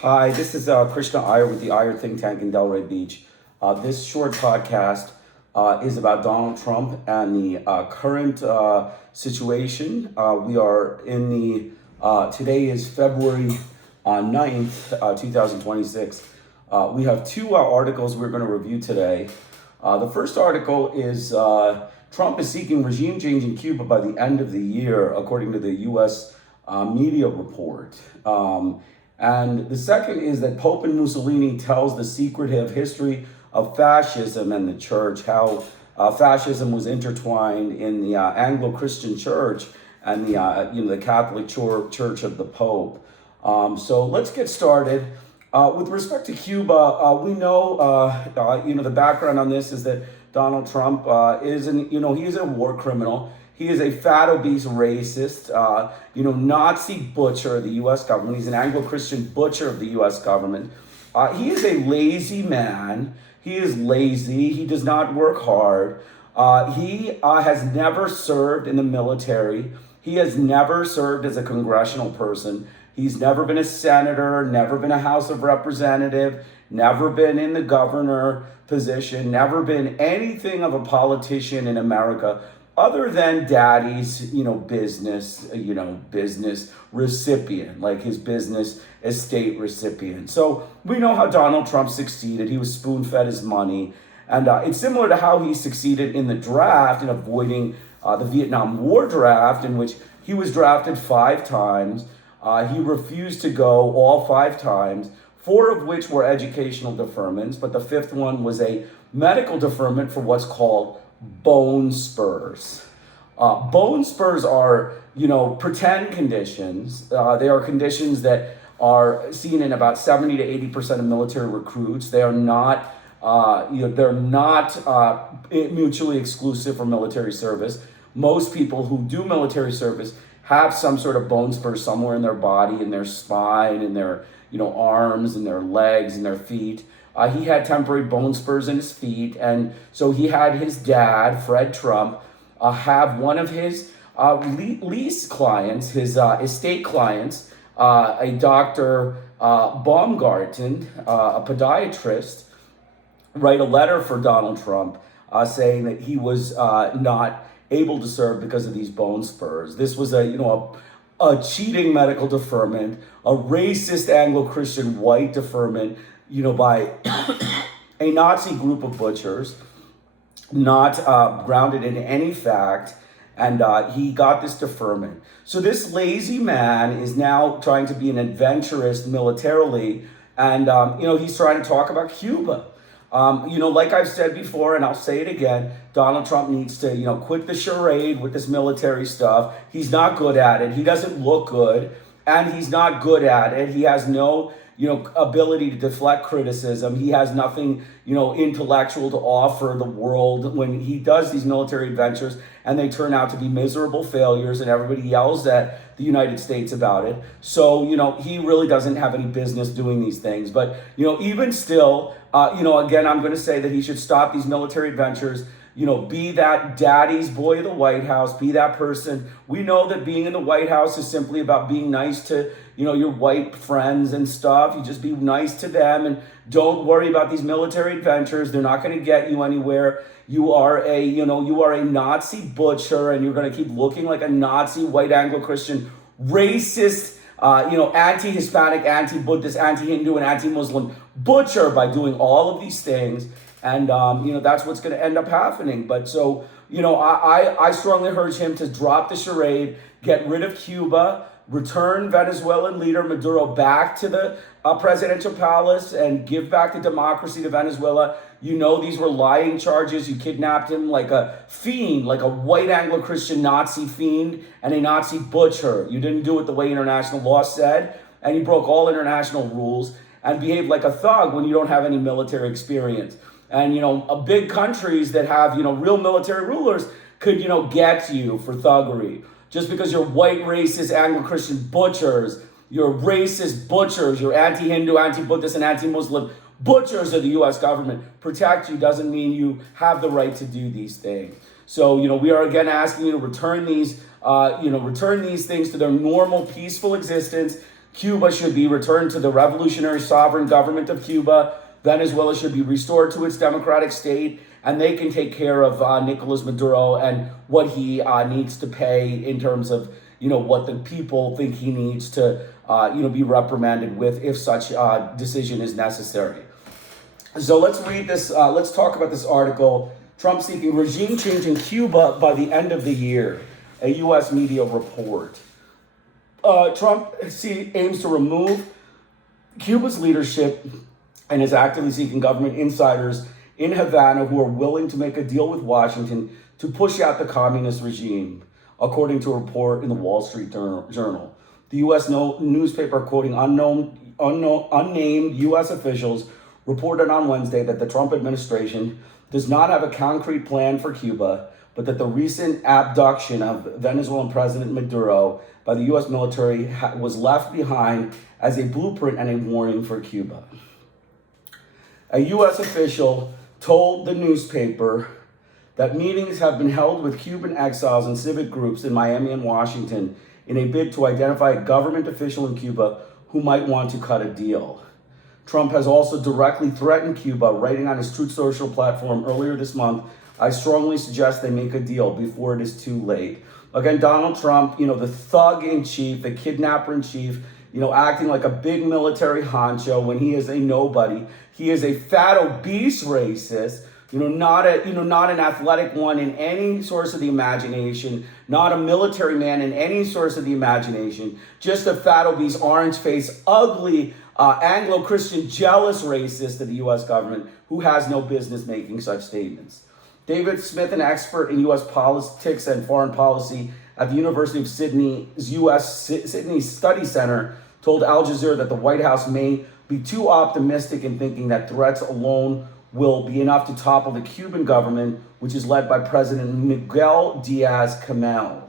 Hi, this is Krishna Iyer with the Iyer Think Tank in Delray Beach. This short podcast is about Donald Trump and the current situation. We are in today is February 9th, 2026. We have two articles we're going to review today. The first article is Trump is seeking regime change in Cuba by the end of the year, according to the U.S. Media report. And the second is that Pope and Mussolini tells the secretive history of fascism and the church, how fascism was intertwined in the Anglo-Christian church and the Catholic Church of the Pope. So let's get started. With respect to Cuba, we know the background on this is that Donald Trump is he's a war criminal. He is a fat, obese racist, Nazi butcher of the U.S. government. He's an Anglo-Christian butcher of the U.S. government. He is a lazy man. He is lazy. He does not work hard. He has never served in the military. He has never served as a congressional person. He's never been a senator, never been a House of Representative, never been in the governor position, never been anything of a politician in America other than daddy's, business recipient, like his business estate recipient. So we know how Donald Trump succeeded. He was spoon-fed his money. And it's similar to how he succeeded in the draft in avoiding the Vietnam War draft, in which he was drafted 5 times. He refused to go all 5 times, 4 of which were educational deferments, but the 5th one was a medical deferment for what's called bone spurs. Bone spurs are, pretend conditions. They are conditions that are seen in about 70 to 80% of military recruits. They are not, they're not mutually exclusive for military service. Most people who do military service have some sort of bone spur somewhere in their body, in their spine, in their arms, in their legs, in their feet. He had temporary bone spurs in his feet, and so he had his dad, Fred Trump, have one of his lease clients, his estate clients, a Dr. Baumgarten, a podiatrist, write a letter for Donald Trump saying that he was not able to serve because of these bone spurs. This was a cheating medical deferment, a racist Anglo-Christian white deferment, by a Nazi group of butchers, not grounded in any fact, and he got this deferment. So this lazy man is now trying to be an adventurist militarily, and he's trying to talk about Cuba. Like I've said before, and I'll say it again, Donald Trump needs to, quit the charade with this military stuff. He's not good at it. He doesn't look good, and he's not good at it. He has no, ability to deflect criticism. He has nothing, intellectual to offer the world when he does these military adventures, and they turn out to be miserable failures, and everybody yells at the United States about it. So, he really doesn't have any business doing these things. But, even still, again, I'm going to say that he should stop these military adventures, be that daddy's boy of the White House, be that person. We know that being in the White House is simply about being nice to, your white friends and stuff. You just be nice to them and don't worry about these military adventures. They're not going to get you anywhere. You are a Nazi butcher, and you're going to keep looking like a Nazi, white Anglo-Christian, racist, anti-Hispanic, anti-Buddhist, anti-Hindu, and anti-Muslim butcher by doing all of these things. And, that's what's going to end up happening. But so, I strongly urge him to drop the charade, get rid of Cuba, return Venezuelan leader Maduro back to the presidential palace and give back the democracy to Venezuela. These were lying charges. You kidnapped him like a fiend, like a white Anglo-Christian Nazi fiend and a Nazi butcher. You didn't do it the way international law said, and you broke all international rules and behaved like a thug when you don't have any military experience. And, big countries that have, real military rulers could, get you for thuggery. Just because you're white, racist, Anglo-Christian butchers, you're racist butchers, you're anti-Hindu, anti-Buddhist, and anti-Muslim butchers of the U.S. government protect you doesn't mean you have the right to do these things. So, we are again asking you to return these things to their normal, peaceful existence, Cuba should be returned to the revolutionary sovereign government of Cuba. Venezuela should be restored to its democratic state, and they can take care of Nicolas Maduro and what he needs to pay in terms of, what the people think he needs to, be reprimanded with if such decision is necessary. So let's read this. Let's talk about this article. Trump seeking regime change in Cuba by the end of the year. A U.S. media report. Trump aims to remove Cuba's leadership and is actively seeking government insiders in Havana who are willing to make a deal with Washington to push out the communist regime, according to a report in the Wall Street Journal. The U.S. newspaper, quoting unnamed U.S. officials, reported on Wednesday that the Trump administration does not have a concrete plan for Cuba, but that the recent abduction of Venezuelan President Maduro by the U.S. military was left behind as a blueprint and a warning for Cuba. A U.S. official told the newspaper that meetings have been held with Cuban exiles and civic groups in Miami and Washington in a bid to identify a government official in Cuba who might want to cut a deal. Trump has also directly threatened Cuba, writing on his Truth Social platform earlier this month, "I strongly suggest they make a deal before it is too late." Again, Donald Trump, the thug in chief, the kidnapper in chief, acting like a big military honcho when he is a nobody. He is a fat, obese racist, not an athletic one in any source of the imagination, not a military man in any source of the imagination, just a fat, obese, orange-faced, ugly, Anglo-Christian, jealous racist of the U.S. government who has no business making such statements. David Smith, an expert in U.S. politics and foreign policy at the University of Sydney's Sydney Study Center, told Al Jazeera that the White House may be too optimistic in thinking that threats alone will be enough to topple the Cuban government, which is led by President Miguel Diaz-Canel.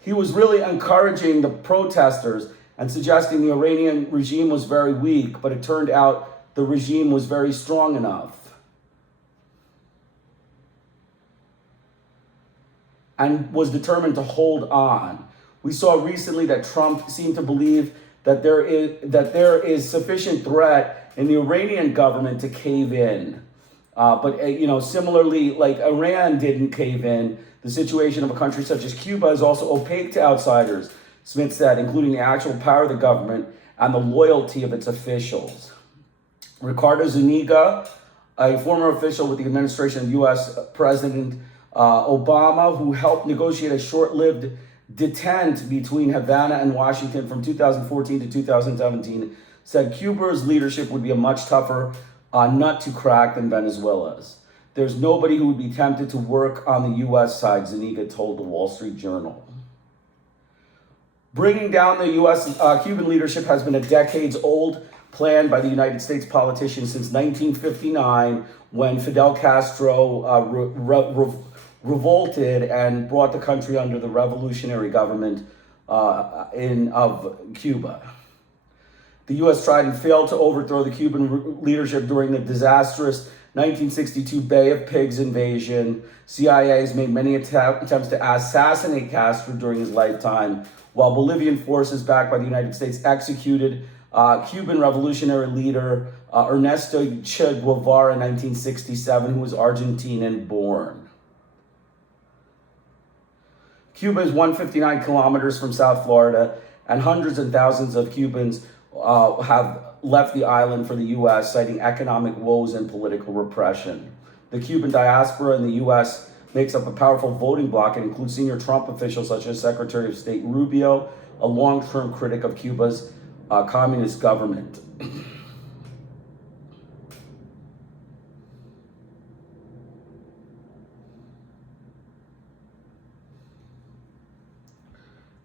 He was really encouraging the protesters and suggesting the Iranian regime was very weak, but it turned out the regime was very strong enough and was determined to hold on. We saw recently that Trump seemed to believe that there is sufficient threat in the Iranian government to cave in. But similarly, like Iran didn't cave in, the situation of a country such as Cuba is also opaque to outsiders, Smith said, including the actual power of the government and the loyalty of its officials. Ricardo Zuniga, a former official with the administration of U.S. President Obama, who helped negotiate a short-lived detente between Havana and Washington from 2014 to 2017, said Cuba's leadership would be a much tougher nut to crack than Venezuela's. There's nobody who would be tempted to work on the U.S. side, Zuniga told the Wall Street Journal. Bringing down the U.S. Cuban leadership has been a decades-old plan by the United States politicians since 1959, when Fidel Castro revolted and brought the country under the revolutionary government of Cuba. The U.S. tried and failed to overthrow the Cuban leadership during the disastrous 1962 Bay of Pigs invasion. CIA has made many attempts to assassinate Castro during his lifetime, while Bolivian forces backed by the United States executed Cuban revolutionary leader Ernesto Che Guevara in 1967, who was Argentinian born. Cuba is 159 kilometers from South Florida, and hundreds and thousands of Cubans have left the island for the U.S., citing economic woes and political repression. The Cuban diaspora in the U.S. makes up a powerful voting bloc and includes senior Trump officials such as Secretary of State Rubio, a long-term critic of Cuba's communist government.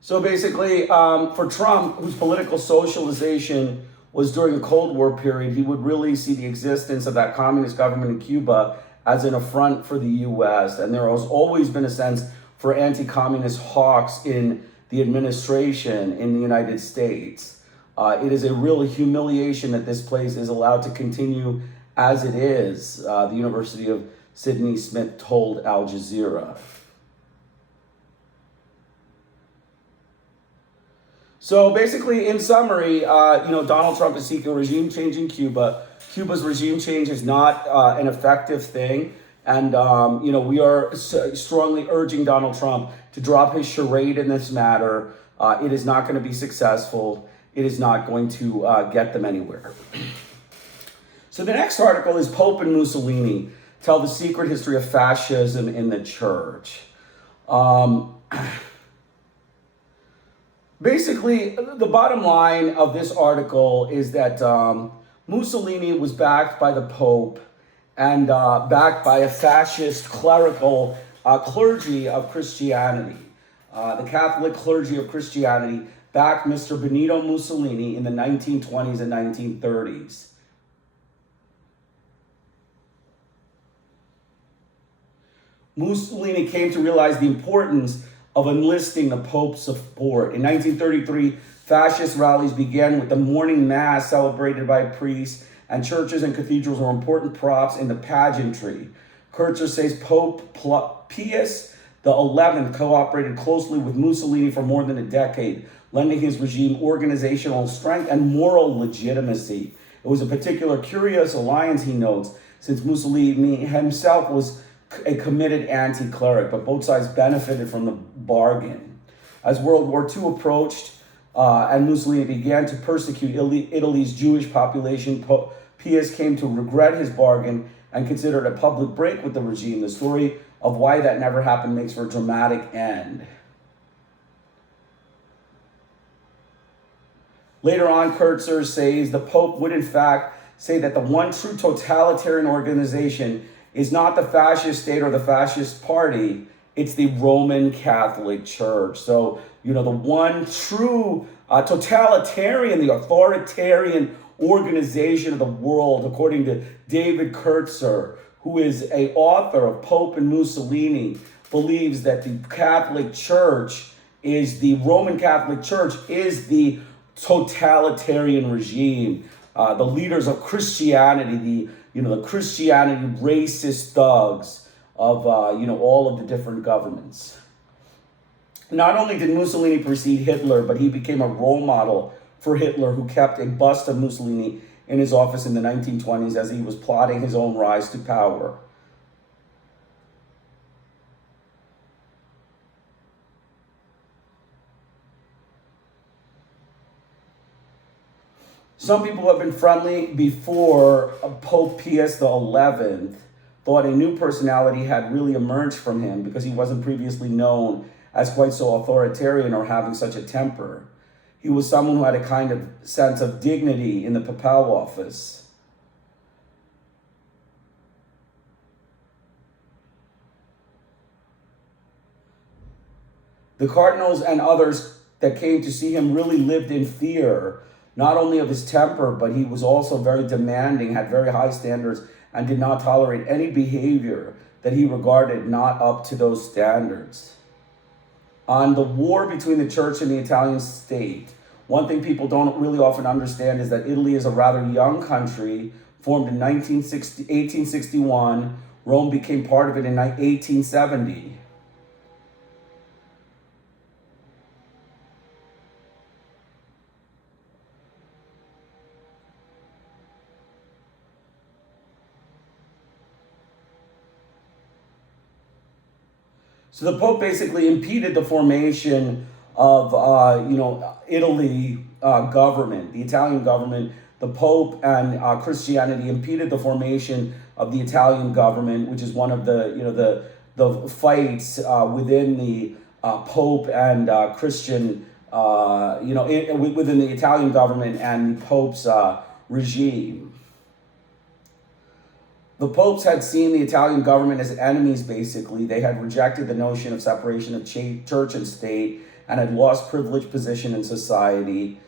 So basically, for Trump, whose political socialization was during the Cold War period, he would really see the existence of that communist government in Cuba as an affront for the U.S. And there has always been a sense for anti-communist hawks in the administration in the United States. It is a real humiliation that this place is allowed to continue as it is, the University of Sydney Smith told Al Jazeera. So basically, in summary, Donald Trump is seeking regime change in Cuba. Cuba's regime change is not an effective thing. And, we are strongly urging Donald Trump to drop his charade in this matter. It is not going to be successful. It is not going to get them anywhere. So the next article is Pope and Mussolini tell the secret history of fascism in the church. Basically, the bottom line of this article is that Mussolini was backed by the Pope and backed by a fascist clerical clergy of Christianity. The Catholic clergy of Christianity backed Mr. Benito Mussolini in the 1920s and 1930s. Mussolini came to realize the importance of enlisting the Pope's support. In 1933, fascist rallies began with the morning mass celebrated by priests, and churches and cathedrals were important props in the pageantry. Kurtzer says Pope Pius XI cooperated closely with Mussolini for more than a decade, lending his regime organizational strength and moral legitimacy. It was a particular curious alliance, he notes, since Mussolini himself was a committed anti-cleric, but both sides benefited from the bargain. As World War II approached and Mussolini began to persecute Italy's Jewish population, Pius came to regret his bargain and considered a public break with the regime. The story of why that never happened makes for a dramatic end. Later on, Kurtzer says the Pope would in fact say that the one true totalitarian organization is not the fascist state or the fascist party, it's the Roman Catholic Church. So, the one true totalitarian, the authoritarian organization of the world, according to David Kurtzer, who is an author of Pope and Mussolini, believes that the Catholic Church the Roman Catholic Church is the totalitarian regime. The leaders of Christianity, the Christianity racist thugs of, all of the different governments. Not only did Mussolini precede Hitler, but he became a role model for Hitler, who kept a bust of Mussolini in his office in the 1920s as he was plotting his own rise to power. Some people who have been friendly before Pope Pius XI thought a new personality had really emerged from him because he wasn't previously known as quite so authoritarian or having such a temper. He was someone who had a kind of sense of dignity in the papal office. The cardinals and others that came to see him really lived in fear, not only of his temper, but he was also very demanding, had very high standards, and did not tolerate any behavior that he regarded not up to those standards. On the war between the church and the Italian state, one thing people don't really often understand is that Italy is a rather young country, formed in 1861. Rome became part of it in 1870. So the Pope basically impeded the formation of, Italy government, the Italian government. The Pope and Christianity impeded the formation of the Italian government, which is one of the fights within the Pope and Christian, within the Italian government and the Pope's regime. The popes had seen the Italian government as enemies, basically. They had rejected the notion of separation of church and state and had lost privileged position in society.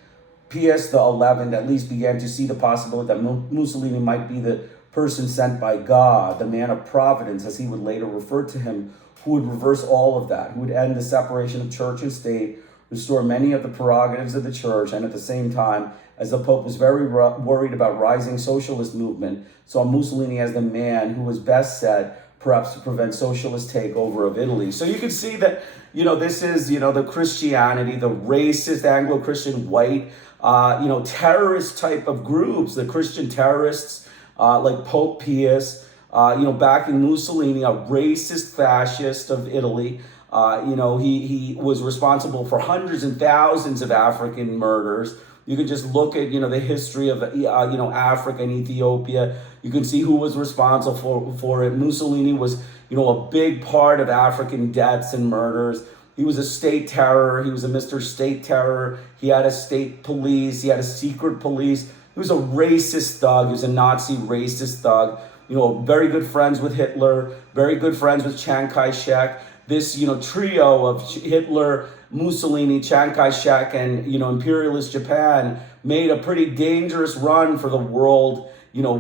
Pius XI at least began to see the possibility that Mussolini might be the person sent by God, the man of providence, as he would later refer to him, who would reverse all of that, who would end the separation of church and state, restore many of the prerogatives of the church, and at the same time, as the Pope was very worried about rising socialist movement, saw Mussolini as the man who was best set perhaps to prevent socialist takeover of Italy. So you can see that, this is, the Christianity, the racist Anglo-Christian white, terrorist type of groups, the Christian terrorists, like Pope Pius, backing Mussolini, a racist fascist of Italy. He was responsible for hundreds and thousands of African murders. You can just look at, the history of, Africa and Ethiopia. You can see who was responsible for it. Mussolini was, a big part of African deaths and murders. He was a state terror. He was a Mr. State Terror. He had a state police. He had a secret police. He was a racist thug. He was a Nazi racist thug. Very good friends with Hitler, very good friends with Chiang Kai-shek. This, trio of Hitler, Mussolini, Chiang Kai-shek, and, imperialist Japan made a pretty dangerous run for the world,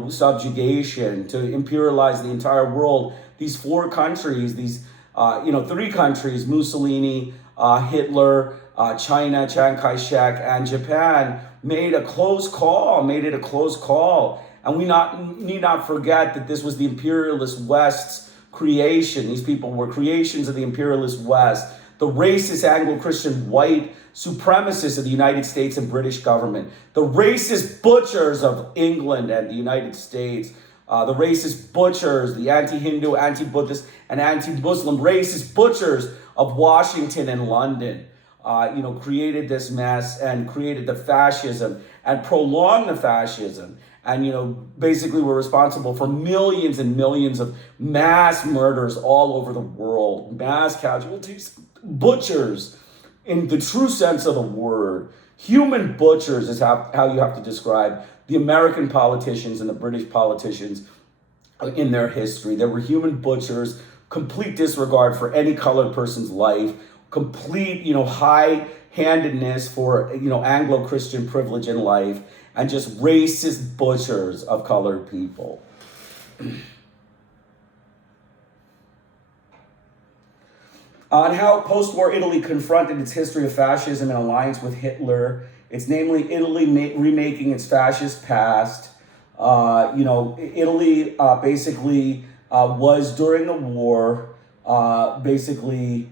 subjugation, to imperialize the entire world. These four countries, three countries, Mussolini, Hitler, China, Chiang Kai-shek, and Japan, made it a close call. And we need not forget that this was the imperialist West's creation. These people were creations of the imperialist West. The racist Anglo-Christian white supremacists of the United States and British government. The racist butchers of England and the United States. The racist butchers, the anti-Hindu, anti-Buddhist, and anti-Muslim racist butchers of Washington and London. Created this mess and created the fascism and prolonged the fascism. And, basically were responsible for millions and millions of mass murders all over the world, mass casualties, butchers in the true sense of the word. Human butchers is how you have to describe the American politicians and the British politicians in their history. They were human butchers, complete disregard for any colored person's life, complete, high-handedness for, Anglo-Christian privilege in life, and just racist butchers of colored people. On how post-war Italy confronted its history of fascism in alliance with Hitler. It's namely Italy remaking its fascist past. Italy basically was during the war, the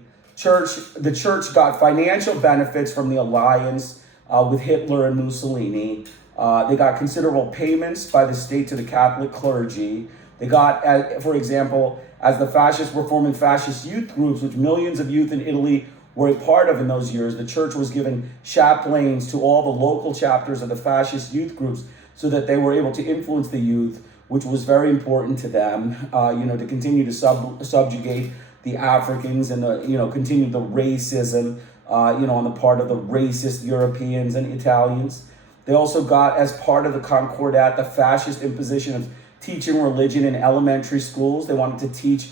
church got financial benefits from the alliance with Hitler and Mussolini. They got considerable payments by the state to the Catholic clergy. They got, for example, as the fascists were forming fascist youth groups, which millions of youth in Italy were a part of in those years, the church was giving chaplains to all the local chapters of the fascist youth groups so that they were able to influence the youth, which was very important to them, to continue to subjugate the Africans and, continue the racism, on the part of the racist Europeans and Italians. They also got, as part of the Concordat, the fascist imposition of teaching religion in elementary schools. They wanted to teach,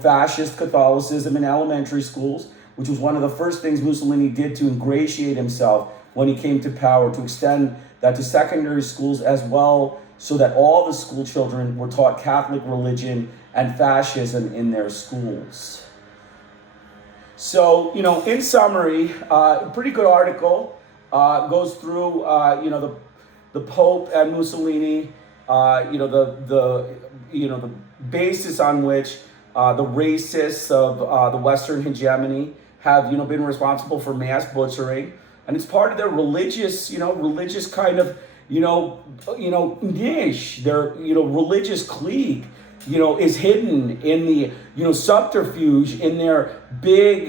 fascist Catholicism in elementary schools, which was one of the first things Mussolini did to ingratiate himself when he came to power, to extend that to secondary schools as well, so that all the school children were taught Catholic religion and fascism in their schools. So, in summary, a pretty good article goes through, the Pope and Mussolini, the basis on which the racists of the Western hegemony have, been responsible for mass butchering, and it's part of their religious kind of, niche, their, religious clique, is hidden in the, subterfuge in their big,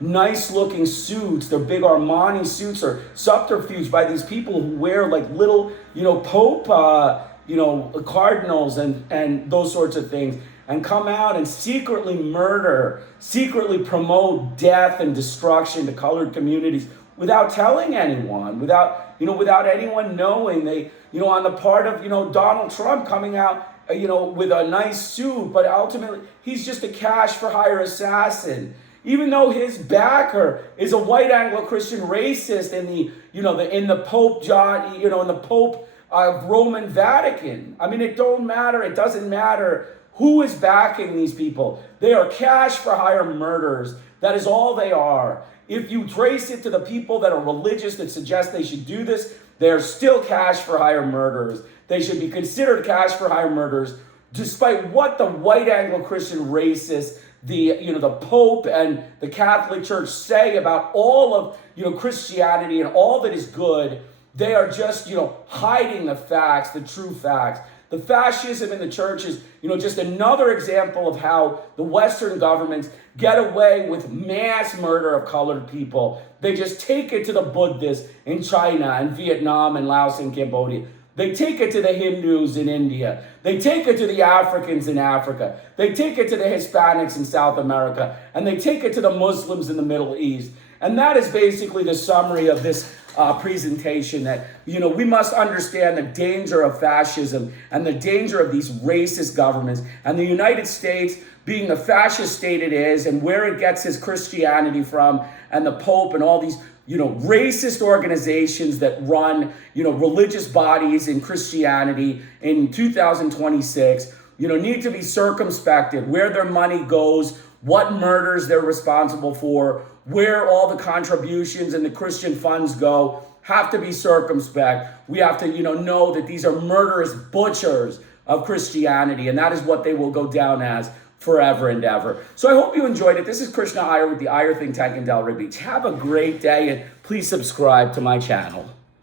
nice looking suits. Their big Armani suits are subterfuge by these people who wear like little, Pope, cardinals and those sorts of things, and come out and secretly murder, secretly promote death and destruction to colored communities without telling anyone, without anyone knowing. They, on the part of, Donald Trump coming out, with a nice suit, but ultimately he's just a cash for hire assassin. Even though his backer is a white Anglo-Christian racist in the, in the Pope John, in the Pope Roman Vatican. I mean, it doesn't matter who is backing these people. They are cash for hire murderers. That is all they are. If you trace it to the people that are religious that suggest they should do this, they're still cash for hire murderers. They should be considered cash for hire murderers despite what the white Anglo-Christian racists, the Pope and the Catholic Church say about all of, Christianity and all that is good, they are just, hiding the facts, the true facts. The fascism in the church is, just another example of how the Western governments get away with mass murder of colored people. They just take it to the Buddhists in China and Vietnam and Laos and Cambodia. They take it to the Hindus in India. They take it to the Africans in Africa. They take it to the Hispanics in South America. And they take it to the Muslims in the Middle East. And that is basically the summary of this presentation, that, we must understand the danger of fascism and the danger of these racist governments. And the United States, being the fascist state it is, and where it gets its Christianity from, and the Pope and all these racist organizations that run, religious bodies in Christianity in 2026, need to be circumspected where their money goes, what murders they're responsible for, where all the contributions and the Christian funds go, have to be circumspect. We have to, know that these are murderous butchers of Christianity, and that is what they will go down as forever and ever. So I hope you enjoyed it. This is Krishna Iyer with the Iyer Think Tank in Delray Beach. Have a great day, and please subscribe to my channel.